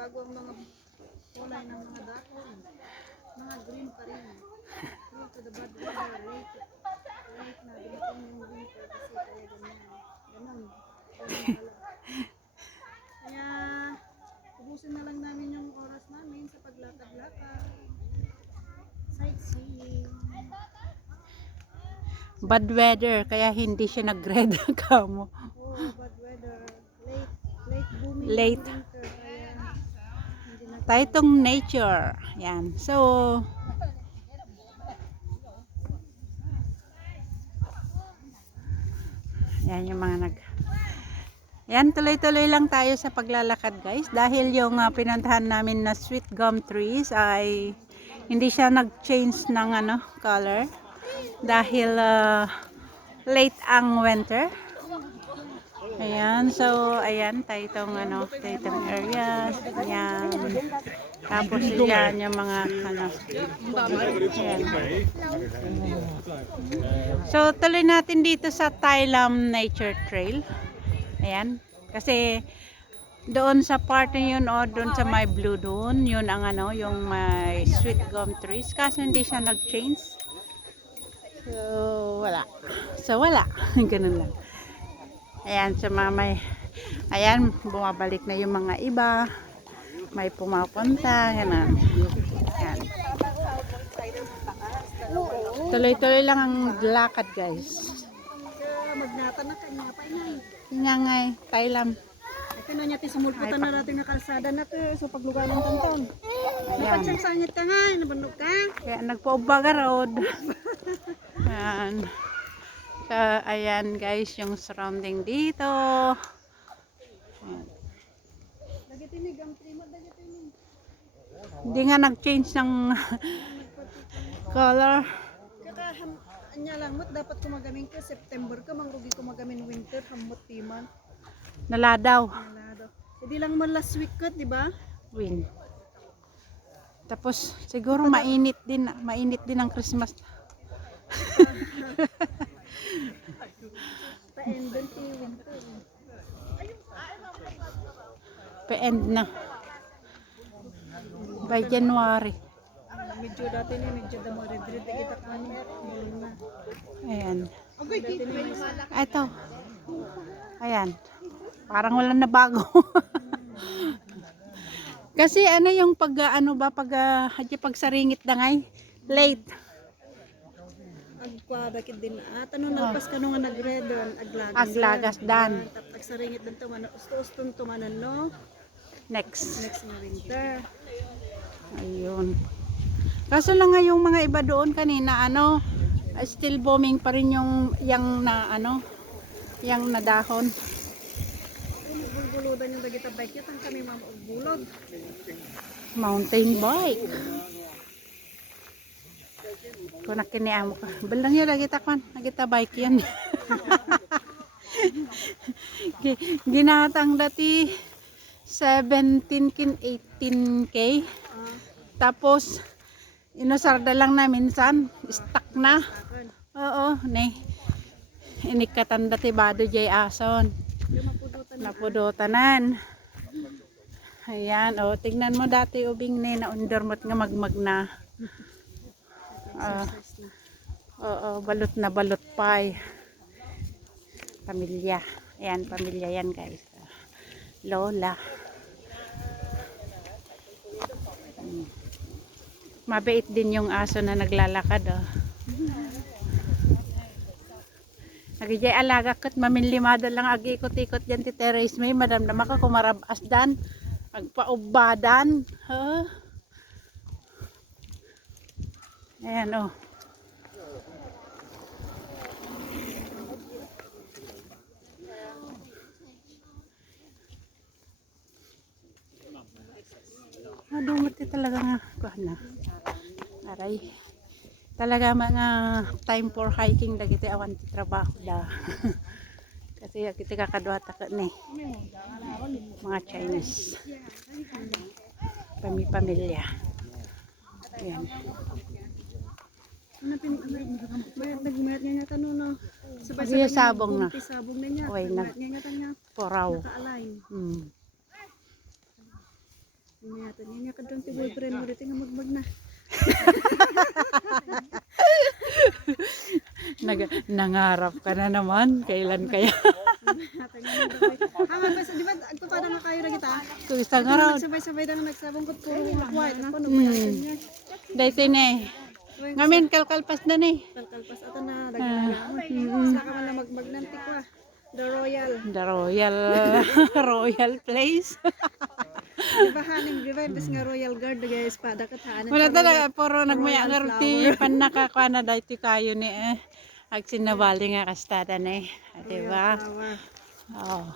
bago ang mga kulay ng mga dahon. Mga green pa rin. Green to the bad weather. Late na. Dumating yung winter kasi kaya ganyan. Ganun. Ganun pala. Kaya, ubusin na lang namin yung oras namin sa paglakad-lakad. Sightseeing. Bad weather, kaya hindi siya nag-red kamo. Oh, bad weather. Late booming Late. ng winter. Kaya, hindi na Tayo tong nature. Yan. So, yan yung mga yan, tuloy-tuloy lang tayo sa paglalakad guys. Dahil yung pinuntahan namin na sweet gum trees ay hindi siya nag-change ng color. Dahil late ang winter. Ayan, so ayan, tayo itong areas. Ayan. Tapos yan yung mga ayan. So tuloy natin dito sa Thailam Nature Trail. Ayan, kasi doon sa part na yun o doon sa may blue doon, yun ang yung may sweet gum trees. Kaso hindi siya nag-change. So wala. Ganun lang. Ayan, so ayan, bumabalik na yung mga iba. May pumapunta, ganun. Ayan. Tuloy-tuloy lang ang lakad guys. magnata na kanya pa inay. Ingangay, Thailam. Ito na niya sumulputan na natin na kalsada na to sa paglugar ng tanton. Ayan. Napagsang-sangit ka nga, nabandog ka. Kaya nagpaubaga road. Ayan. So, ayan guys, yung surrounding dito. Ayan. Dagitinig ang primo, dagitinig. Hindi nga nag-change ng color. Kaka anya lang mo't dapat kumagamin ka September ka mangrugi kumagamin winter hamot timan. Naladaw. Nalado. Hindi lang man last week ka, di ba? Win. Tapos siguro mainit din ang Christmas. Pa-end din ti winter. Pa-end na. By January. Medyo dati ni medyo damo red-red kita kan na. Ayan. Dati ni Ito. Ayan. Parang wala na bago. Kasi yung pag pagsaringit dangay late. agkwadakit din tanong nalpas ka nung nga nag-redon Aglagas dan. tapos sa ringit din tumanan usto-ustong tumanan no Next. next na winter. Ayun. Kaso lang nga yung mga iba doon kanina still booming pa rin yung yang na dahon. Bulbuludan yung dagita bike yun ang kami bulod. Mountain bike. Kung nakiniamo ka. Balang yun, nagita kan. Nagita bike yan. Ginatang dati 17 kin 18k. Tapos inusarda lang na minsan. Stuck na. Oo. Inikatan dati bado jay ason. Napudutanan. Ayan, tignan mo dati ubing na undermot nga magmag na. Balot na balot pay. Pamilya. Ayan, pamilya yan guys. Lola. Mabait din yung aso na naglalakad Nagijay alaga kat maminlimada lang ag-ikot-ikot dyan ti terrace may madamdama ka kumarabas dan agpaubadan ayan dumot talaga nga aray talaga mga time for hiking dagiti awan ti trabaho da. Kasi kita kakadwa ta ni mga Chinese pamilya. Ayan. Nagmayat niya tanong no. Sabay sabong na. Sabong na niya. Oy, Nagmayat niya tanya. poraw. Naka-align. Mayata niya ka doon ti boyfriend mo dito nga magmag na. Nangarap ka na naman. Kailan kaya? Hanga ba sa di ba agtutada nga kayo ra kita? Kung isang araw. Nagsabay-sabay daw nagsabungkot puro white na paano ba niya? Dahil na eh. Ngamin kalkalpas na ni. Kalkalpas ato na dagan. Sa ka man na magnantik wa. The Royal. The Royal Royal Place. Di ba haning di ba imbes nga Royal Guard guys espada ka tahanan. Wala talaga puro nagmaya nga ruti pan nakakwa na dahil kayo ni eh. Ag sinabali nga kastada ni. Di ba? Oh.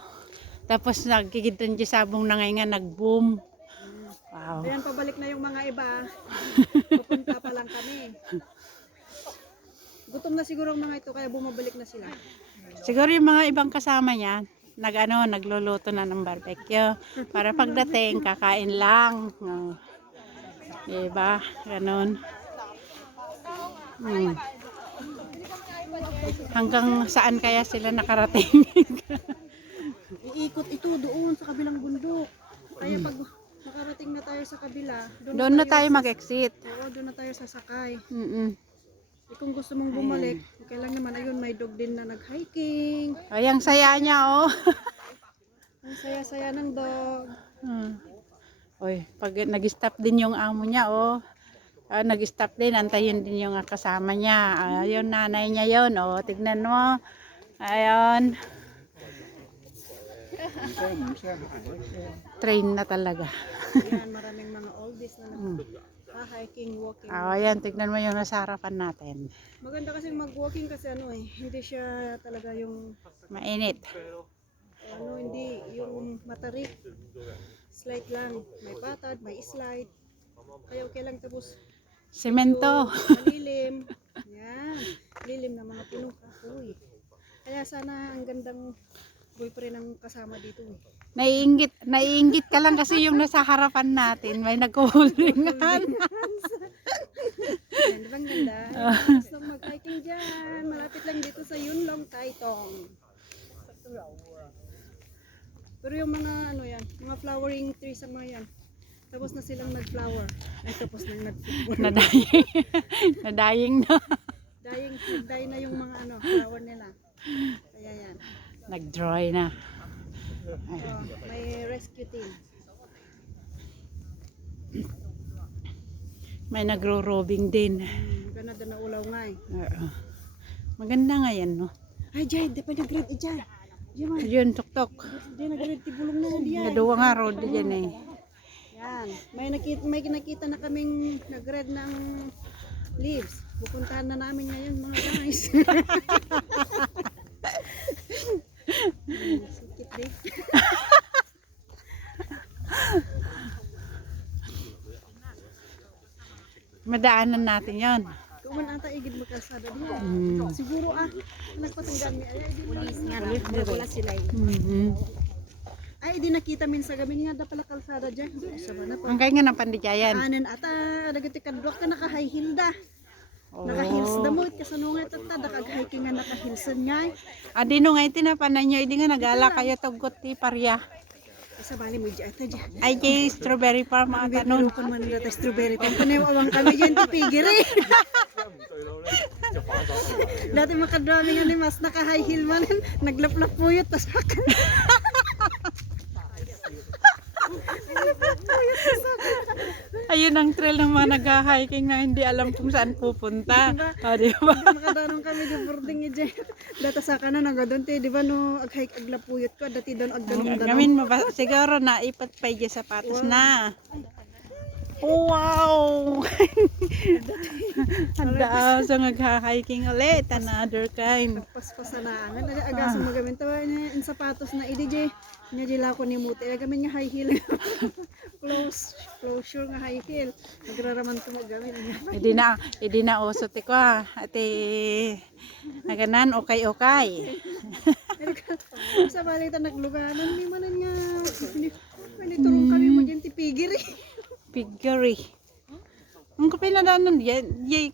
Tapos nagkikitan di sabong na ngayon nga nag-boom. Wow. Ayan, pabalik na yung mga iba. Pupunta pa lang kami. Gutom na siguro ang mga ito kaya bumabalik na sila. Siguro yung mga ibang kasama niya, nagluluto na ng barbecue. Para pagdating, kakain lang. Oh. Diba? Ganon. Hanggang saan kaya sila nakarating? Iikot ito doon sa kabilang bundok. Kaya pag nakarating na tayo sa kabila, Doon na tayo mag-exit. Oo, doon na tayo sasakay. Mm-mm. Kung gusto mong bumalik, okay lang naman. Ayun, may dog din na nag-hiking. Ay, ang saya niya, oh. Ang saya-saya ng dog. Oy, pag nag-stop din yung amo niya, oh. Nag-stop din, antayin din yung kasama niya. Ayun, nanay niya yun, oh. Tignan mo. Ayun. Train na talaga. Ayan, maraming mga oldies na nag-hiking, walking. Ayan, tignan mo yung nasa harapan natin. Maganda kasi mag-walking kasi ano eh, hindi siya talaga yung Mainit. hindi yung matarik. Slide lang, may patad, may slide. Kaya okay lang tapos Semento. malilim. Yan, lilim na mga puno kahoy. Kaya sana ang gandang boyfriend ang kasama dito eh. Naiinggit ka lang kasi yung nasa harapan natin, may nagkuhulingan. Yan, di ba ang ganda? Gusto mag-hiking dyan. Malapit lang dito sa Yunlong, Taytong. Pero yung mga ano yan, mga flowering trees ang mga yan. Tapos na silang nag-flower. Ay, tapos na nag-flower. Nadaying na. Nag-die na yung mga ano, flower nila. Kaya yan. Nag-dry na. Oh, may rescue team. May nagro-robing din. Ganda na ulaw nga eh. Oo. Maganda nga yan, no? Ay, Jai, di pa nag-grade eh, Jai. Yun, tok-tok. Di nag-grade, tibulong na yan. Naduwa nga road dyan eh. Yan. May nakita na kaming nag-red ng leaves. Pupuntahan na namin ngayon mga guys. Sikit din. Madaanan natin yon. Kuman ata igid magkasada dito. Siguro nagpatunggan ni ay di pulis nga na. Wala sila. Ay di nakita min sa gamin nga da pala kalsada diyan. Sama na pa. Ang kaya nga ng pandijayan. Anan ata dagiti kadwak ka naka high heel da. Naka heels da mo kasanungat ta dakag-hiking nga naka heelsan nya. Adi no nga itinapanan nyo, hindi nga nagala kayo tugot ti parya. Sa bali mo diyan ta diyan. Ay kay strawberry farm mga kanon. Kun man data strawberry pang kuno awang kami diyan ti pigiri. Dati makadami nga ni mas naka high heel man naglaplap puyot tas akin. Ayun ang trail ng mga nag-hiking na hindi alam kung saan pupunta. Di ba? Makadarong kami di boarding ni Jen. Data sa kanan nga doon te, di ba no ag-hike aglapuyot ko dati doon agdanong-danong. Gamin mo ba siguro na ipat pa yung sapatos na. Wow! Handa sa nag-hiking ulit. Another kind. Paspasan na nga. Agasan mo gamin. Tawa niya in sapatos na idj. Nya dila ko ni muti. Gamin nga high heel. Closure nga high heel. Nagraraman ko mo gamin. Hindi na uso ti ko. Ati naganan okay. Sa balita nagluganan. May manan nga. Turong kami mo dyan ti pigiri. Piggery. Ang kapila na nun, yay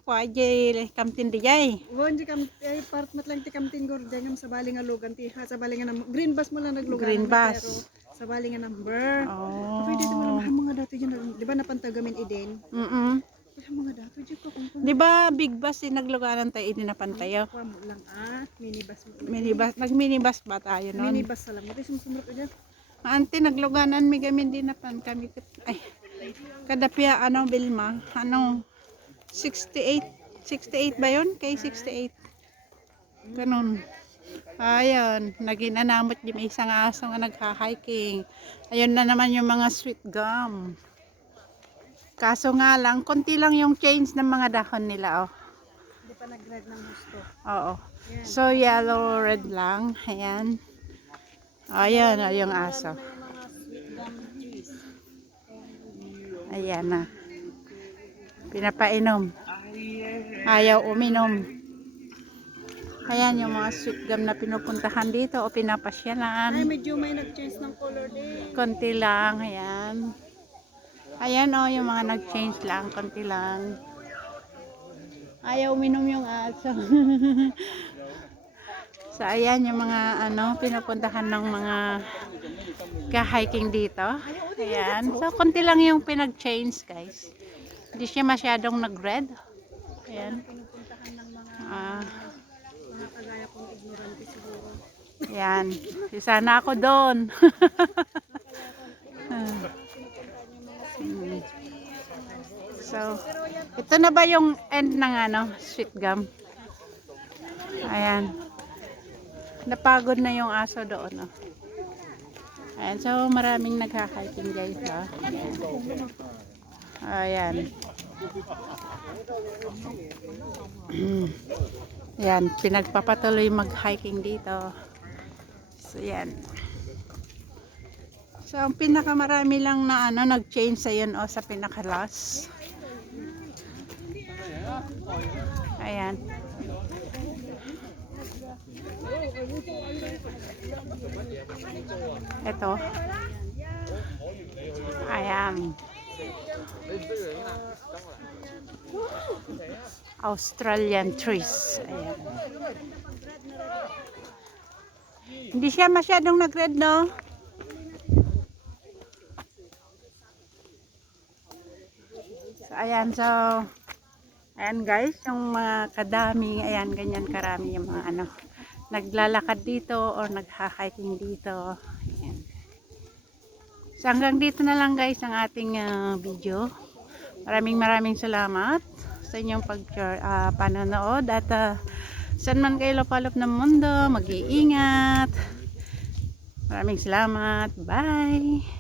kamtin di yay. Won di kam part mat lang ti kamtin gor jangam sa bali nga lugan ti sa bali nga green bus mo lang naglugan. Green bus. Pero sa bali nga number. Oh. Pwede mo lang mga dati dyan ba napantagamin iden? Kaya mga dato dyan ko kung Di ba big bus din naglugaran tayo idinapantayo? kuha mo lang minibus mo. Minibus, nag-minibus ba tayo noon? Minibus sa lang. Ito sumusumrot ko dyan. Ante nagluganan mi gamin din napan kami. Ay. Kadapya ano Bilma? Ano 68 ba 'yon? Kay 68. Ganun. Ayun, naginanamot di may isang aso nga nagha-hiking. Ayun na naman yung mga sweet gum. Kaso nga lang, konti lang yung change ng mga dahon nila, oh. Hindi pa nag-red ng gusto. Oo. Yan. So, yellow, red lang. Ayan. Ayan, yung aso. Yung mga sweet gum trees. Ayan na. Pinapainom. Ayaw uminom. Ayan yung mga sweet gum na pinupuntahan dito o Ay, pinapasyalan. medyo may nag-change ng color din. Konti lang. Ayan. Ayan o, yung mga nag-change lang. Konti lang. Ayaw uminom yung aso. So, ayan yung mga ano, pinupuntahan ng mga ka-hiking dito. Ayan. So, konti lang yung pinag-change, guys. Hindi siya masyadong nag-red. Ayan. Pinupuntahan ng mga kagaya kong ignorante siguro. Ayan. Sana ako doon. So, ito na ba yung end ng ano, sweet gum? Ayan. Napagod na yung aso doon, oh. Ayan, so maraming nagha-hiking guys, ha. Ayan. Ayan, pinagpapatuloy mag-hiking dito. So, ayan. So, ang pinakamarami lang na ano, nag-change sa yun, oh, sa pinaka-last. Ayan. Ito. Ayan. Australian trees. Ayan. Hindi siya masyadong nag-red, no? So, ayan. So, ayan guys, yung mga kadami, ayan, ganyan karami yung mga ano, naglalakad dito or nagha-hiking dito. Ayan. So, hanggang dito na lang guys ang ating video. Maraming salamat sa inyong panonood at saan man kayo lupalop ng mundo, mag-iingat. Maraming salamat. Bye!